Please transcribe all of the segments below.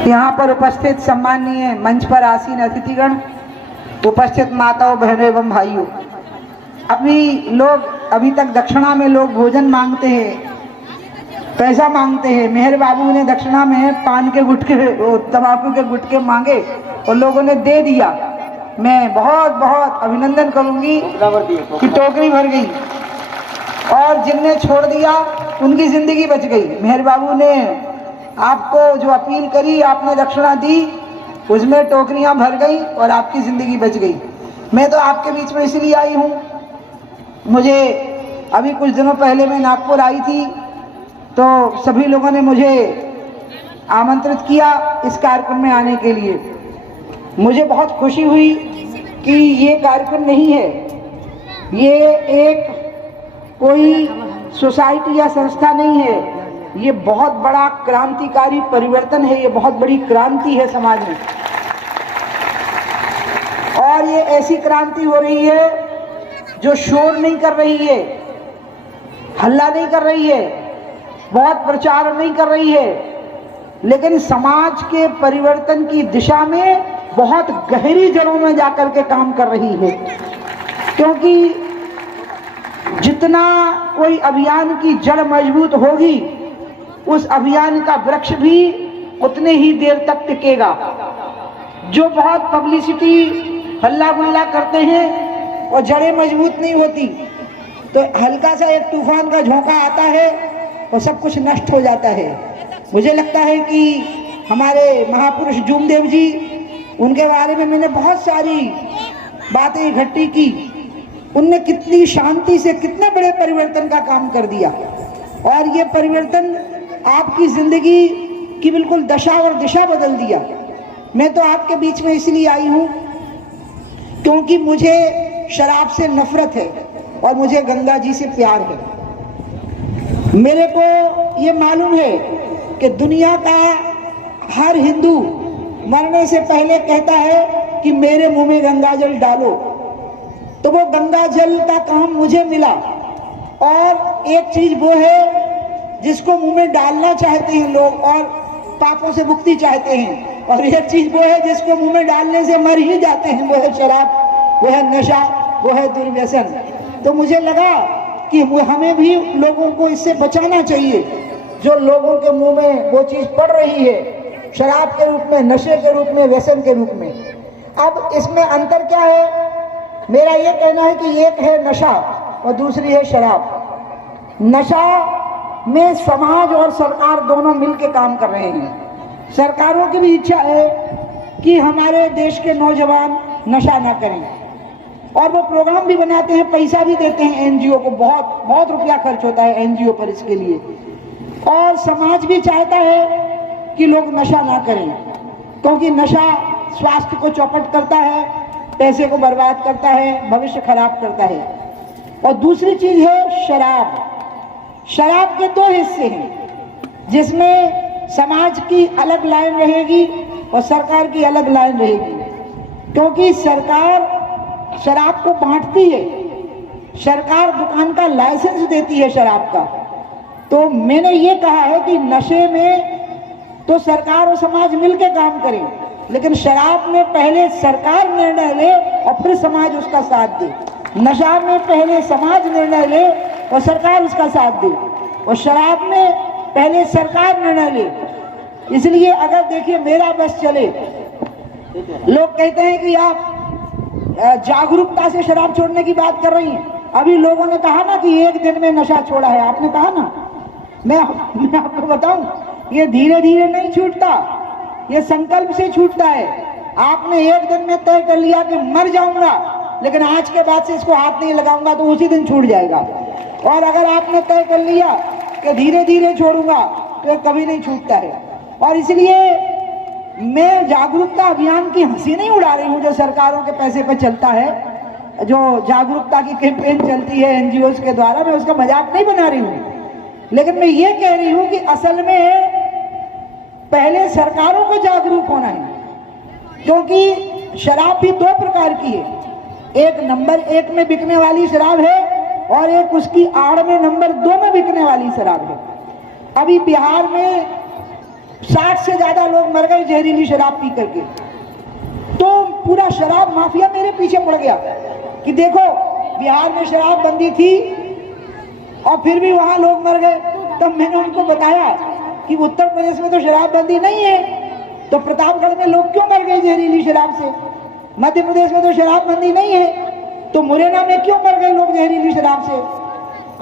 यहाँ पर उपस्थित सम्माननीय मंच पर आसीन अतिथिगण, उपस्थित माताओं, बहनों एवं भाइयों, अभी तक दक्षिणा में लोग भोजन मांगते हैं, पैसा मांगते हैं। मेहर बाबू ने दक्षिणा में पान के गुटके, तंबाकू के गुटके मांगे और लोगों ने दे दिया। मैं बहुत बहुत अभिनंदन करूंगी कि टोकरी भर गई और जिनने छोड़ दिया उनकी जिंदगी बच गई। मेहर बाबू ने आपको जो अपील करी, आपने दक्षिणा दी, उसमें टोकरियां भर गई और आपकी जिंदगी बच गई। मैं तो आपके बीच में इसलिए आई हूँ, मुझे अभी कुछ दिनों पहले मैं नागपुर आई थी तो सभी लोगों ने मुझे आमंत्रित किया इस कार्यक्रम में आने के लिए। मुझे बहुत खुशी हुई कि ये कार्यक्रम नहीं है, ये एक कोई सोसाइटी या संस्था नहीं है, ये बहुत बड़ा क्रांतिकारी परिवर्तन है, ये बहुत बड़ी क्रांति है समाज में। और ये ऐसी क्रांति हो रही है जो शोर नहीं कर रही है, हल्ला नहीं कर रही है, बहुत प्रचार नहीं कर रही है, लेकिन समाज के परिवर्तन की दिशा में बहुत गहरी जड़ों में जाकर के काम कर रही है। क्योंकि जितना कोई अभियान की जड़ मजबूत होगी, उस अभियान का वृक्ष भी उतने ही देर तक टिकेगा। जो बहुत पब्लिसिटी, हल्ला गुल्ला करते हैं और जड़ें मजबूत नहीं होती, तो हल्का सा एक तूफान का झोंका आता है और सब कुछ नष्ट हो जाता है। मुझे लगता है कि हमारे महापुरुष जूमदेव जी, उनके बारे में मैंने बहुत सारी बातें इकट्ठी की। उनने कितनी शांति से कितने बड़े परिवर्तन का काम कर दिया और ये परिवर्तन आपकी जिंदगी की बिल्कुल दशा और दिशा बदल दिया। मैं तो आपके बीच में इसलिए आई हूँ क्योंकि मुझे शराब से नफरत है और मुझे गंगा जी से प्यार है। मेरे को ये मालूम है कि दुनिया का हर हिंदू मरने से पहले कहता है कि मेरे मुंह में गंगा जल डालो, तो वो गंगा जल का काम मुझे मिला। और एक चीज वो है जिसको मुंह में डालना चाहते हैं लोग और पापों से मुक्ति चाहते हैं, और एक चीज वो है जिसको मुंह में डालने से मर ही जाते हैं, वो है शराब, वो है नशा, वो है दुर्व्यसन। तो मुझे लगा कि हमें भी लोगों को इससे बचाना चाहिए। जो लोगों के मुंह में वो चीज पड़ रही है, शराब के रूप में, नशे के रूप में, व्यसन के रूप में। अब इसमें अंतर क्या है? मेरा ये कहना है कि एक है नशा और दूसरी है शराब। नशा में समाज और सरकार दोनों मिलकर काम कर रहे हैं। सरकारों की भी इच्छा है कि हमारे देश के नौजवान नशा ना करें, और वो प्रोग्राम भी बनाते हैं, पैसा भी देते हैं एनजीओ को, बहुत बहुत रुपया खर्च होता है एनजीओ पर इसके लिए। और समाज भी चाहता है कि लोग नशा ना करें, क्योंकि नशा स्वास्थ्य को चौपट करता है, पैसे को बर्बाद करता है, भविष्य खराब करता है। और दूसरी चीज है शराब। शराब के दो हिस्से हैं, जिसमें समाज की अलग लाइन रहेगी और सरकार की अलग लाइन रहेगी। क्योंकि सरकार शराब को बांटती है, सरकार दुकान का लाइसेंस देती है शराब का। तो मैंने ये कहा है कि नशे में तो सरकार और समाज मिलकर काम करें, लेकिन शराब में पहले सरकार निर्णय ले और फिर समाज उसका साथ दे। नशा में पहले समाज निर्णय ले और सरकार उसका साथ दे, और शराब में पहले सरकार निर्णय ले। इसलिए अगर देखिए मेरा बस चले, लोग कहते हैं कि आप जागरूकता से शराब छोड़ने की बात कर रही हैं। अभी लोगों ने कहा ना कि एक दिन में नशा छोड़ा है, आपने कहा ना। मैं आपको बताऊं, ये धीरे धीरे नहीं छूटता, ये संकल्प से छूटता है। आपने एक दिन में तय कर लिया कि मर जाऊंगा, लेकिन आज के बाद से इसको हाथ नहीं लगाऊंगा, तो उसी दिन छूट जाएगा। और अगर आपने तय कर लिया कि धीरे धीरे छोड़ूंगा, तो कभी नहीं छूटता है। और इसलिए मैं जागरूकता अभियान की हंसी नहीं उड़ा रही हूँ जो सरकारों के पैसे पर चलता है, जो जागरूकता की कैंपेन चलती है एनजीओ के द्वारा, मैं उसका मजाक नहीं बना रही हूँ। लेकिन मैं ये कह रही हूँ कि असल में पहले सरकारों को जागरूक होना है, क्योंकि शराब भी दो प्रकार की है। एक नंबर 1 में बिकने वाली शराब है और एक उसकी आड़ में नंबर 2 में बिकने वाली शराब है। अभी बिहार में 60 से ज्यादा लोग मर गए जहरीली शराब पी करके। तो पूरा शराब माफिया मेरे पीछे पड़ गया कि देखो बिहार में शराब बंदी थी और फिर भी वहां लोग मर गए। तब मैंने उनको बताया कि उत्तर प्रदेश में तो शराब बंदी नहीं है, तो प्रतापगढ़ में लोग क्यों मर गए जहरीली शराब से? मध्य प्रदेश में तो शराब बंदी नहीं है, तो मुरैना में क्यों मर गए लोग जहरीली शराब से?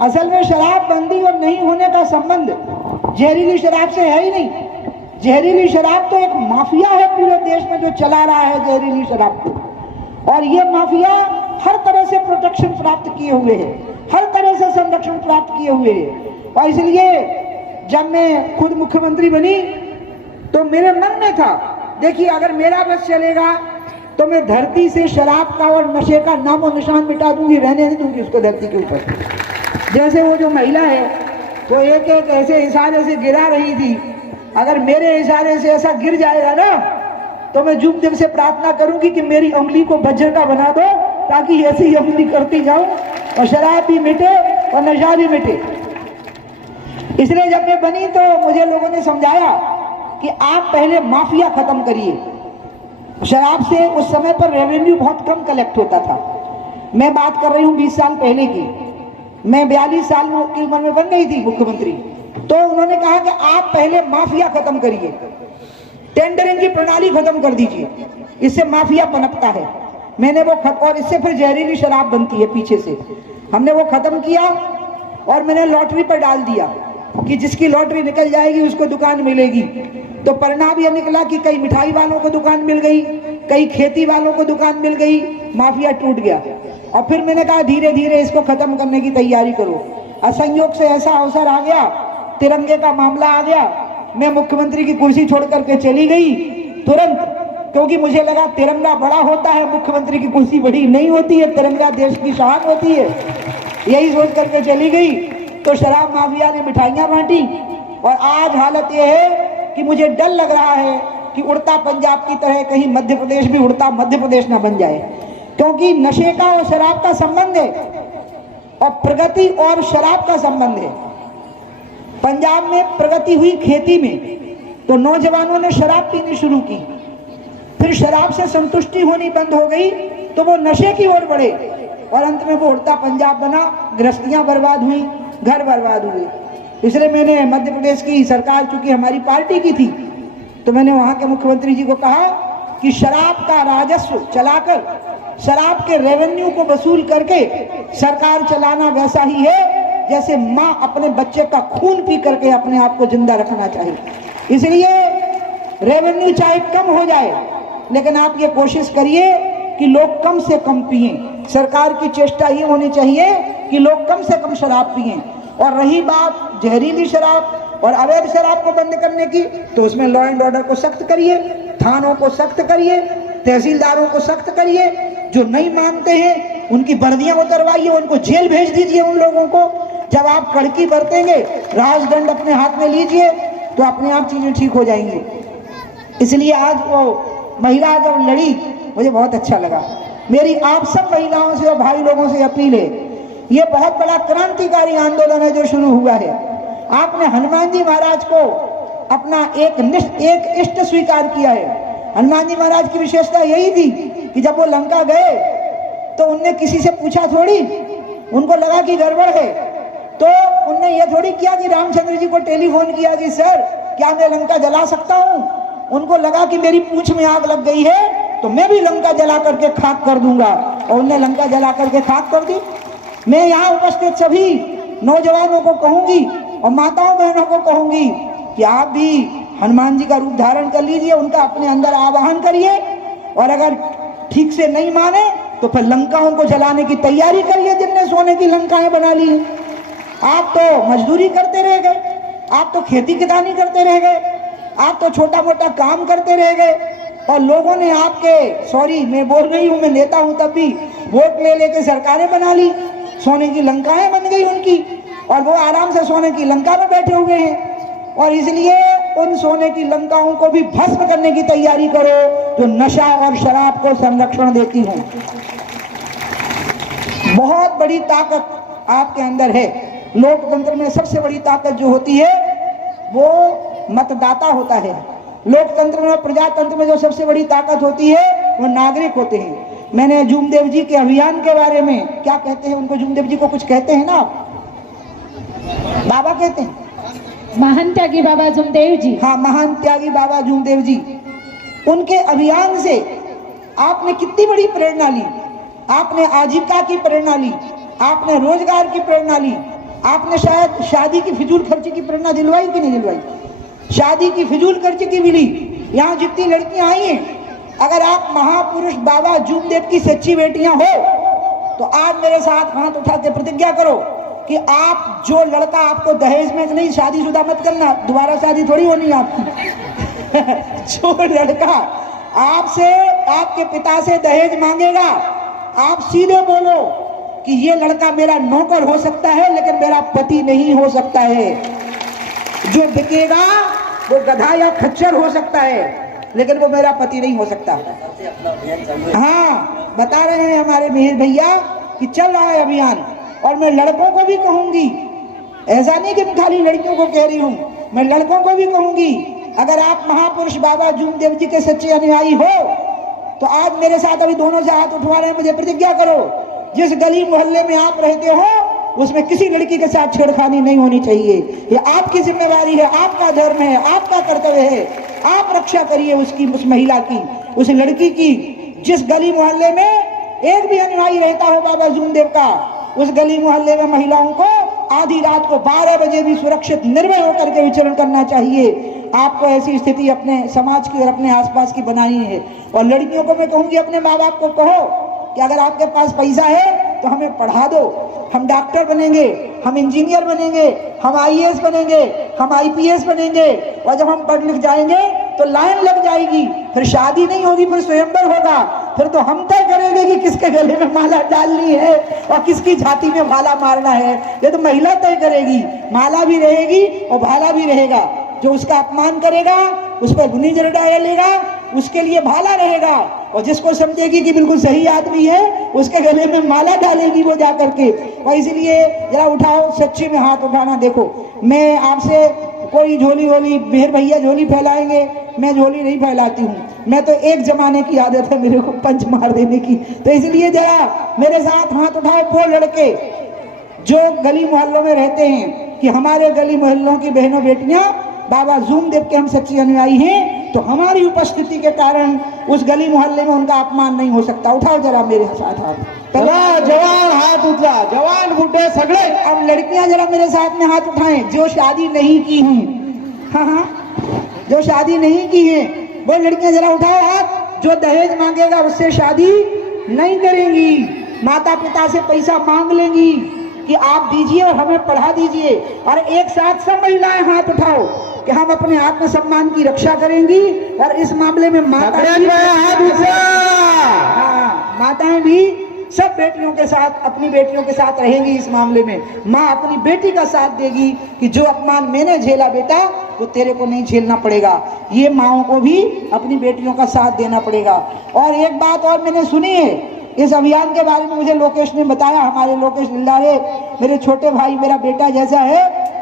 असल में शराब बंदी और नहीं होने का संबंध जहरीली शराब से है ही नहीं। जहरीली शराब तो एक माफिया है पूरे देश में जो चला रहा है जहरीली शराब को, और ये माफिया हर तरह से प्रोटेक्शन प्राप्त किए हुए है, हर तरह से संरक्षण प्राप्त किए हुए है। और इसलिए जब मैं खुद मुख्यमंत्री बनी तो मेरे मन में था, देखिए अगर मेरा बस चलेगा तो मैं धरती से शराब का और नशे का नामो निशान मिटा दूंगी, रहने नहीं दूंगी उसको धरती के ऊपर। जैसे वो जो महिला है वो एक एक ऐसे इशारे से गिरा रही थी, अगर मेरे इशारे से ऐसा गिर जाएगा ना तो मैं जुम दिल से प्रार्थना करूंगी कि मेरी उंगली को वज्र का बना दो, ताकि ऐसी ही उंगली करती जाऊं और शराब भी मिटे और नशा भी मिटे। इसलिए जब मैं बनी तो मुझे लोगों ने समझाया कि आप पहले माफिया खत्म करिए। शराब से उस समय पर रेवेन्यू बहुत कम कलेक्ट होता था। मैं बात कर रही हूँ 20 साल पहले की। मैं 42 साल की उम्र में बन गई थी मुख्यमंत्री। तो उन्होंने कहा कि आप पहले माफिया खत्म करिए, टेंडरिंग की प्रणाली खत्म कर दीजिए, इससे माफिया पनपता है। मैंने वो और इससे फिर जहरीली शराब बनती है पीछे से। हमने वो खत्म किया और मैंने लॉटरी पर डाल दिया कि जिसकी लॉटरी निकल जाएगी उसको दुकान मिलेगी। तो परिणाम यह निकला कि कई मिठाई वालों को दुकान मिल गई, कई खेती वालों को दुकान मिल गई, माफिया टूट गया। और फिर मैंने कहा धीरे धीरे इसको खत्म करने की तैयारी करो। असंयोग से ऐसा अवसर आ गया, तिरंगे का मामला आ गया, मैं मुख्यमंत्री की कुर्सी छोड़ करके चली गई तुरंत, क्योंकि मुझे लगा तिरंगा बड़ा होता है, मुख्यमंत्री की कुर्सी बड़ी नहीं होती है, तिरंगा देश की शान होती है, यही सोच करके चली गई। तो शराब माफिया ने मिठाइयां बांटी और आज हालत यह है कि मुझे डर लग रहा है कि उड़ता पंजाब की तरह कहीं मध्य प्रदेश भी उड़ता मध्य प्रदेश ना बन जाए, क्योंकि नशे का और शराब का संबंध है और प्रगति और शराब का संबंध है। पंजाब में प्रगति हुई खेती में, तो नौजवानों ने शराब पीनी शुरू की, फिर शराब से संतुष्टि होनी बंद हो गई तो वो नशे की ओर बढ़े और अंत में वो उड़ता पंजाब बना, गृहस्थियां बर्बाद हुई, घर बर्बाद हुए। इसलिए मैंने मध्य प्रदेश की सरकार चूंकि हमारी पार्टी की थी, तो मैंने वहां के मुख्यमंत्री जी को कहा कि शराब का राजस्व चलाकर, शराब के रेवेन्यू को वसूल करके सरकार चलाना वैसा ही है जैसे माँ अपने बच्चे का खून पी करके अपने आप को जिंदा रखना चाहिए। इसलिए रेवेन्यू चाहे कम हो जाए, लेकिन आप ये कोशिश करिए कि लोग कम से कम पिएं। सरकार की चेष्टा ये होनी चाहिए कि लोग कम से कम शराब पिएं। और रही बात जहरीली शराब और अवैध शराब को बंद करने की, तो उसमें लॉ एंड ऑर्डर को सख्त करिए, थानों को सख्त करिए, तहसीलदारों को सख्त करिए, जो नहीं मानते हैं उनकी वर्दियां उतरवाइए, उनको जेल भेज दीजिए उन लोगों को। जब आप कड़की बरतेंगे, राजदंड अपने हाथ में लीजिए, तो अपने आप चीजें ठीक हो जाएंगी। इसलिए आज वो महिला जब लड़ी मुझे बहुत अच्छा लगा। मेरी आप सब महिलाओं से और भाई लोगों से अपील है, ये बहुत बड़ा क्रांतिकारी आंदोलन है जो शुरू हुआ है। आपने हनुमान जी महाराज को अपना एक इष्ट स्वीकार किया है। हनुमान जी महाराज की विशेषता यही थी कि जब वो लंका गए तो उनने किसी से पूछा थोड़ी, उनको लगा कि गड़बड़ है, तो उनने ये थोड़ी किया कि रामचंद्र जी को टेलीफोन किया कि सर क्या मैं लंका जला सकता हूँ। उनको लगा कि मेरी पूंछ में आग लग गई है तो मैं भी लंका जला करके खाक कर दूंगा, और उनने लंका जला करके खाक कर दी। मैं यहाँ उपस्थित सभी नौजवानों को कहूंगी और माताओं बहनों को कहूंगी कि आप भी हनुमान जी का रूप धारण कर लीजिए, उनका अपने अंदर आवाहन करिए, और अगर ठीक से नहीं माने तो फिर लंकाओं को जलाने की तैयारी करिए जिनने सोने की लंकाएं बना ली। आप तो मजदूरी करते रह गए, आप तो खेती किसानी करते रह गए, आप तो छोटा मोटा काम करते रह गए, और लोगों ने आपके, सॉरी मैं बोल रही हूँ, मैं नेता हूँ तब भी, वोट ले लेके सरकारें बना ली, सोने की लंकाएं बन गई उनकी, और वो आराम से सोने की लंका में बैठे हुए हैं। और इसलिए उन सोने की लंकाओं को भी भस्म करने की तैयारी करो जो नशा और शराब को संरक्षण देती हूँ। बहुत बड़ी ताकत आपके अंदर है। लोकतंत्र में सबसे बड़ी ताकत जो होती है वो मतदाता होता है। लोकतंत्र में, प्रजातंत्र में जो सबसे बड़ी ताकत होती है वो नागरिक होते हैं। मैंने जूमदेव जी के अभियान के बारे में, क्या कहते हैं उनको, जूमदेव जी को कुछ कहते हैं ना आप, बाबा कहते हैं, महान त्यागी बाबा जूमदेव जी। हाँ, महान त्यागी बाबा जूमदेव जी। उनके अभियान से आपने कितनी बड़ी प्रेरणा ली। आपने आजीविका की प्रेरणा ली, आपने रोजगार की प्रेरणा ली, आपने शायद शादी की फिजूल खर्ची की प्रेरणा दिलवाई कि नहीं दिलवाई? शादी की फिजूल खर्ची की भी ली। यहाँ जितनी लड़कियां आई हैं, अगर आप महापुरुष बाबा जूमदेव की सच्ची बेटियां हो तो आज मेरे साथ हाथ उठा के प्रतिज्ञा करो कि आप, जो लड़का आपको दहेज में नहीं, शादीशुदा मत करना, दोबारा शादी थोड़ी होनी आपकी जो लड़का आपसे, आपके पिता से दहेज मांगेगा, आप सीधे बोलो कि ये लड़का मेरा नौकर हो सकता है लेकिन मेरा पति नहीं हो सकता है। जो बिकेगा वो गधा या खच्चर हो सकता है लेकिन वो मेरा पति नहीं हो सकता। हाँ, बता रहे हैं हमारे मिहिर भैया कि चल रहा है अभियान। और मैं लड़कों को भी कहूंगी, ऐसा नहीं कि मैं खाली लड़कियों को कह रही हूं, मैं लड़कों को भी कहूंगी, अगर आप महापुरुष बाबा जूमदेव जी के सच्चे अनुयायी हो तो आज मेरे साथ अभी दोनों से हाथ उठवा रहे हैं, मुझे प्रतिज्ञा करो, जिस गली मोहल्ले में आप रहते हो उसमें किसी लड़की के साथ छेड़खानी नहीं होनी चाहिए। ये आपकी जिम्मेवारी है, आपका धर्म है, आपका कर्तव्य है। आप रक्षा करिए उसकी, उस महिला की, उस लड़की की। जिस गली मोहल्ले में एक भी अनुयायी रहता हो बाबा जूमदेव का, उस गली मोहल्ले में महिलाओं को आधी रात को 12 बजे भी सुरक्षित निर्भय होकर के विचरण करना चाहिए। आपको ऐसी स्थिति अपने समाज की और अपने आसपास की बनानी है। और लड़कियों को मैं कहूंगी, अपने माँ बाप को कहो कि अगर आपके पास पैसा है तो हमें पढ़ा दो, हम डॉक्टर बनेंगे, हम इंजीनियर बनेंगे, हम आईएएस बनेंगे, हम आईपीएस बनेंगे। और जब हम पढ़ लिख जाएंगे तो लाइन लग जाएगी, फिर शादी नहीं होगी, फिर स्वयंवर होगा, फिर तो हम तय करेंगे कि किसके गले में माला डालनी है और किसकी छाती में भाला मारना है। ये तो महिला तय करेगी, माला भी रहेगी और भाला भी रहेगा। जो उसका अपमान करेगा उस पर गुनी जर डालेगा, उसके लिए भाला रहेगा, और जिसको समझेगी कि बिल्कुल सही आदमी है उसके गले में माला डालेगी वो जा करके। और इसलिए जरा उठाओ, सच्ची में हाथ उठाना। देखो, मैं आपसे कोई झोली वोली, मेहर भैया झोली फैलाएंगे, मैं झोली नहीं फैलाती हूँ। मैं तो एक जमाने की आदत है मेरे को पंच मार देने की। तो इसलिए जरा मेरे साथ हाथ उठाओ वो लड़के जो गली मोहल्लों में रहते हैं, कि हमारे गली मोहल्लों की बहनों बेटियां बाबा जूमदेव के हम सच्ची अनुयायी हैं, तो हमारी उपस्थिति के कारण उस गली मोहल्ले में उनका अपमान नहीं हो सकता। उठाओ जरा मेरे साथ हाथ, जवान हाथ उठा, जवान बुढ़े सगड़े। अब लड़कियां जरा मेरे साथ में हाथ उठाएं जो शादी नहीं की हैं। हाँ हाँ, जो शादी नहीं की है वो लड़कियां जरा उठाओ हाथ। जो दहेज मांगेगा उससे शादी नहीं करेंगी, माता पिता से पैसा मांग लेंगी कि आप दीजिए और हमें पढ़ा दीजिए। और एक साथ सब महिलाएं हाथ उठाओ कि हम अपने आत्मसम्मान की रक्षा करेंगी। और इस मामले में माताएं भी सब बेटियों के साथ, अपनी बेटियों के साथ रहेंगी। इस मामले में माँ अपनी बेटी का साथ देगी कि जो अपमान मैंने झेला बेटा वो तेरे को नहीं झेलना पड़ेगा। ये माओं को भी अपनी बेटियों का साथ देना पड़ेगा। और एक बात और मैंने सुनी है इस अभियान के बारे में, मुझे लोकेश ने बताया, हमारे लोकेश लिल्लारे मेरे छोटे भाई, मेरा बेटा जैसा है,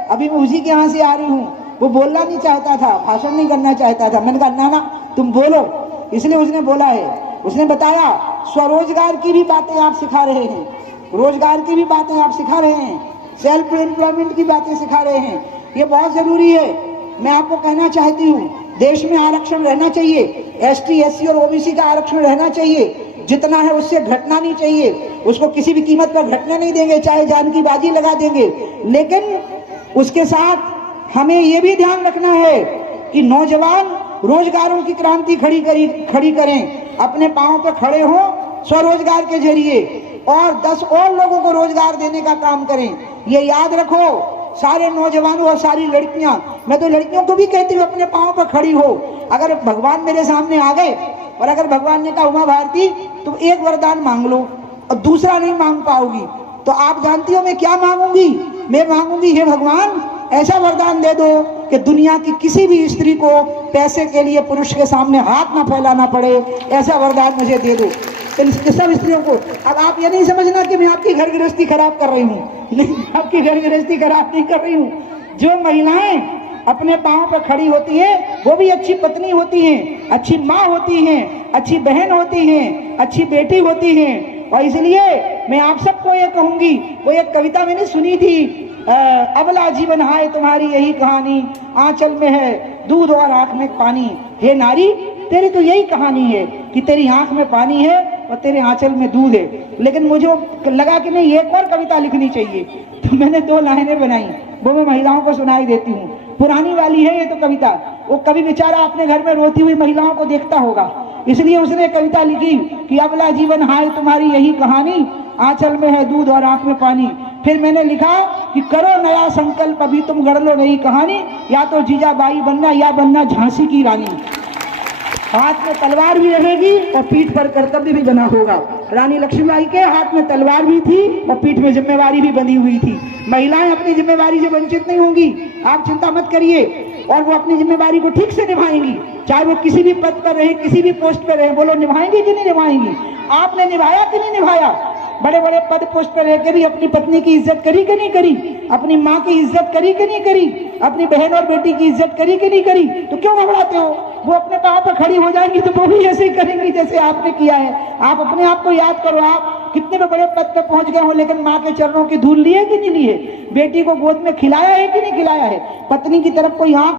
अभी मैं उसी के यहाँ से आ रही हूँ। वो बोलना नहीं चाहता था, भाषण नहीं करना चाहता था। मैंने कहा ना ना तुम बोलो, इसलिए उसने बोला है। उसने बताया स्वरोजगार की भी बातें आप सिखा रहे हैं, रोजगार की भी बातें आप सिखा रहे हैं, सेल्फ एम्प्लॉयमेंट की बातें सिखा रहे हैं। ये बहुत जरूरी है। मैं आपको कहना चाहती हूँ, देश में आरक्षण रहना चाहिए, एसटी, एससी और ओबीसी का आरक्षण रहना चाहिए। जितना है उससे घटना नहीं चाहिए, उसको किसी भी कीमत पर घटने नहीं देंगे, चाहे जान की बाजी लगा देंगे। लेकिन उसके साथ हमें ये भी ध्यान रखना है कि नौजवान रोजगारों की क्रांति खड़ी करें, अपने पांव पर खड़े हों स्वरोजगार के जरिए, और 10 और लोगों को रोजगार देने का काम करें। ये याद रखो सारे नौजवानों और सारी लड़कियां, मैं तो लड़कियों को भी कहती हूँ अपने पांव पर खड़ी हो। अगर भगवान मेरे सामने आ गए और अगर भगवान ने कहा उमा भारती तुम एक वरदान मांग लो और दूसरा नहीं मांग पाओगी, तो आप जानती हो मैं क्या मांगूंगी? मैं मांगूंगी, हे भगवान ऐसा वरदान दे दो कि दुनिया की किसी भी स्त्री को पैसे के लिए पुरुष के सामने हाथ ना फैलाना पड़े, ऐसा वरदान मुझे दे दो सब स्त्रियों को। अब आप ये नहीं समझना कि मैं आपकी घर गृहस्थी खराब कर रही हूँ, नहीं, आपकी घर गृहस्थी खराब नहीं कर रही हूँ। जो महिलाएं अपने पांव पर खड़ी होती हैं, वो भी अच्छी पत्नी होती हैं, अच्छी माँ होती हैं, अच्छी बहन होती हैं, अच्छी बेटी होती हैं। और इसलिए मैं आप सबको ये कहूंगी, वो एक कविता मैंने सुनी थी, अबला जीवन हाय तुम्हारी यही कहानी, आंचल में है दूध और आंख में पानी। हे नारी, तेरी तो यही कहानी है कि तेरी आंख में पानी है और तेरे आंचल में दूध है। लेकिन मुझे लगा कि नहीं, एक और कविता लिखनी चाहिए, तो मैंने 2 लाइनें बनाई, वो मैं महिलाओं को सुनाई देती हूँ। पुरानी वाली है ये तो कविता। वो कवि बेचारा अपने घर में रोती हुई महिलाओं को देखता होगा, इसलिए उसने कविता लिखी कि अबला जीवन हाय तुम्हारी यही कहानी, आंचल में है दूध और आंख में पानी। फिर मैंने लिखा कि करो नया संकल्प, अभी तुम गढ़ लो नई कहानी, या तो जीजाबाई बनना या बनना झांसी की रानी। हाथ में तलवार भी रहेगी और पीठ पर कर्तव्य भी बना होगा। रानी लक्ष्मीबाई के हाथ में तलवार भी थी और पीठ में जिम्मेवारी भी बनी हुई थी। महिलाएं अपनी जिम्मेवारी से वंचित नहीं होंगी, आप चिंता मत करिए, और वो अपनी जिम्मेवारी को ठीक से निभाएंगी, चाहे वो किसी भी पद पर रहे, किसी भी पोस्ट पर रहे। बोलो, निभाएंगी कि नहीं निभाएंगी? आपने निभाया कि नहीं निभाया? बड़े बड़े पद पोस्ट पर रहकर भी अपनी पत्नी की इज्जत करी कि नहीं करी? अपनी माँ की इज्जत करी कि नहीं करी? अपनी बहन और बेटी की इज्जत करी कि नहीं करी? तो क्यों घबराते हो? वो अपने पांव पर खड़ी हो जाएंगी तो वो भी ऐसे ही करेंगी जैसे आपने किया है। आप अपने आप को याद करो, आप कितने बड़े पद पर पहुंच गए हो, लेकिन माँ के चरणों की धूल ली है कि नहीं ली है? बेटी को गोद में खिलाया है कि नहीं खिलाया है? पत्नी की तरफ कोई आंख